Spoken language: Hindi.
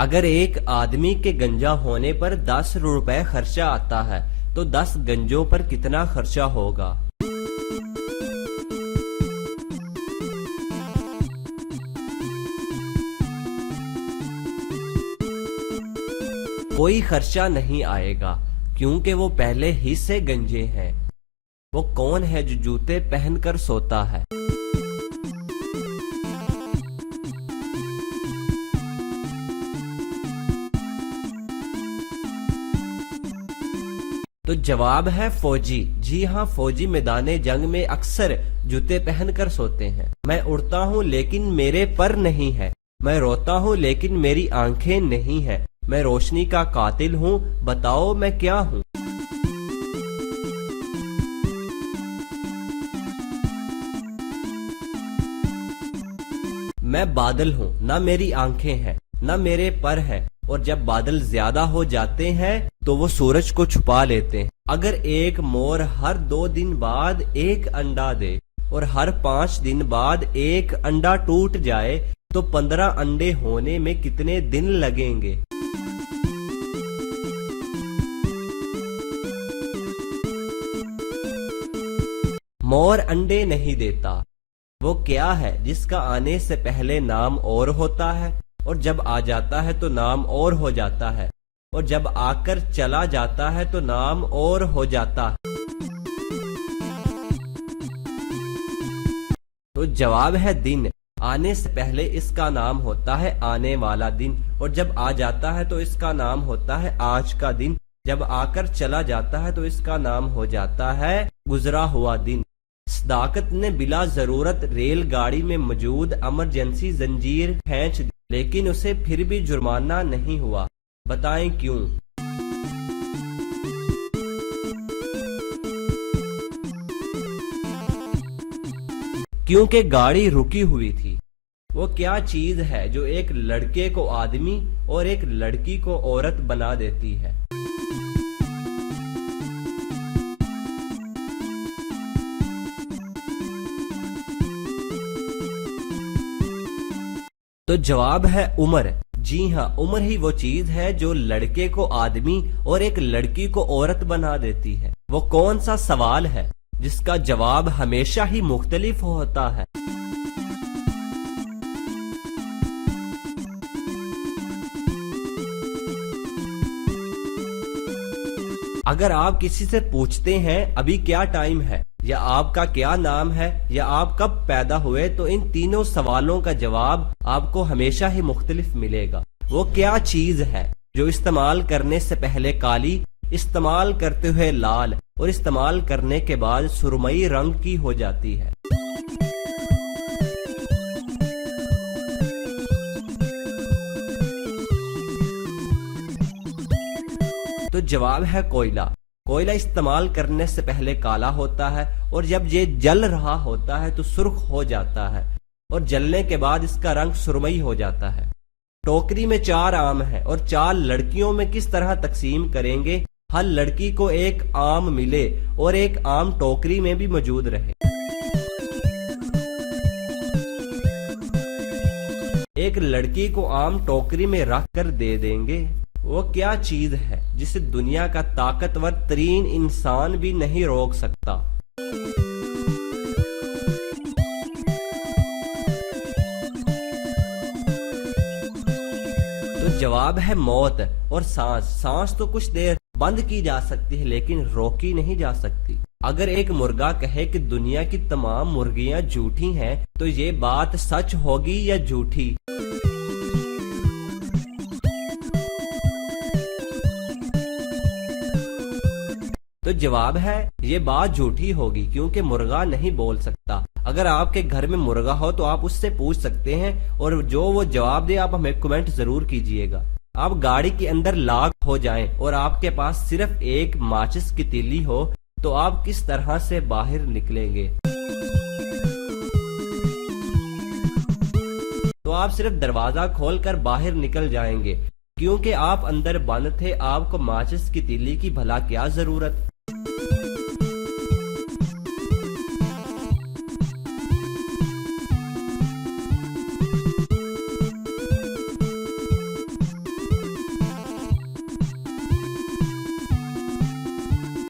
अगर एक आदमी के गंजा होने पर 10 रुपए खर्चा आता है तो 10 गंजों पर कितना खर्चा होगा? कोई खर्चा नहीं आएगा क्योंकि वो पहले ही से गंजे हैं। वो कौन है जो जूते पहनकर सोता है? तो जवाब है फौजी। जी हाँ, फौजी मैदाने जंग में अक्सर जूते पहनकर सोते हैं। मैं उड़ता हूँ लेकिन मेरे पर नहीं है, मैं रोता हूँ लेकिन मेरी आंखें नहीं है, मैं रोशनी का कातिल हूँ, बताओ मैं क्या हूँ? मैं बादल हूँ, ना मेरी आंखें हैं, ना मेरे पर है, और जब बादल ज्यादा हो जाते हैं तो वो सूरज को छुपा लेते हैं। अगर एक मोर हर 2 दिन बाद एक अंडा दे और हर 5 दिन बाद एक अंडा टूट जाए तो 15 अंडे होने में कितने दिन लगेंगे? मोर अंडे नहीं देता। वो क्या है जिसका आने से पहले नाम और होता है और जब आ जाता है तो नाम और हो जाता है, और जब आकर चला जाता है तो नाम और हो जाता है? तो जवाब है दिन। आने से पहले इसका नाम होता है आने वाला दिन, और जब आ जाता है तो इसका नाम होता है आज का दिन, जब आकर चला जाता है तो इसका नाम हो जाता है गुजरा हुआ दिन। सदाकत ने बिला जरूरत रेलगाड़ी में मौजूद इमरजेंसी जंजीर खींच दी, लेकिन उसे फिर भी जुर्माना नहीं हुआ। बताएं क्यों? क्योंकि गाड़ी रुकी हुई थी। वो क्या चीज है जो एक लड़के को आदमी और एक लड़की को औरत बना देती है? तो जवाब है उम्र। जी हाँ, उम्र ही वो चीज है जो लड़के को आदमी और एक लड़की को औरत बना देती है। वो कौन सा सवाल है जिसका जवाब हमेशा ही मुख्तलिफ होता है? अगर आप किसी से पूछते हैं अभी क्या टाइम है, या आपका क्या नाम है, या आप कब पैदा हुए, तो इन तीनों सवालों का जवाब आपको हमेशा ही मुख्तलिफ मिलेगा। वो क्या चीज है जो इस्तेमाल करने से पहले काली, इस्तेमाल करते हुए लाल और इस्तेमाल करने के बाद सुरमई रंग की हो जाती है? तो जवाब है कोयला। कोयला इस्तेमाल करने से पहले काला होता है और जब ये जल रहा होता है तो सुर्ख हो जाता है, और जलने के बाद इसका रंग सुरमई हो जाता है। टोकरी में 4 आम है और 4 लड़कियों में किस तरह तकसीम करेंगे? हर लड़की को एक आम मिले और एक आम टोकरी में भी मौजूद रहे। एक लड़की को आम टोकरी में रख कर दे देंगे। वो क्या चीज है जिसे दुनिया का ताकतवर तरीन इंसान भी नहीं रोक सकता? तो जवाब है मौत और सांस। सांस तो कुछ देर बंद की जा सकती है लेकिन रोकी नहीं जा सकती। अगर एक मुर्गा कहे कि दुनिया की तमाम मुर्गियां झूठी हैं, तो ये बात सच होगी या झूठी? तो जवाब है ये बात झूठी होगी क्योंकि मुर्गा नहीं बोल सकता। अगर आपके घर में मुर्गा हो तो आप उससे पूछ सकते हैं, और जो वो जवाब दे आप हमें कमेंट जरूर कीजिएगा। आप गाड़ी के अंदर लॉक हो जाएं और आपके पास सिर्फ एक माचिस की तीली हो तो आप किस तरह से बाहर निकलेंगे? तो आप सिर्फ दरवाजा खोलकर बाहर निकल जाएंगे क्योंकि आप अंदर बंद थे। आपको माचिस की तीली की भला क्या जरूरत?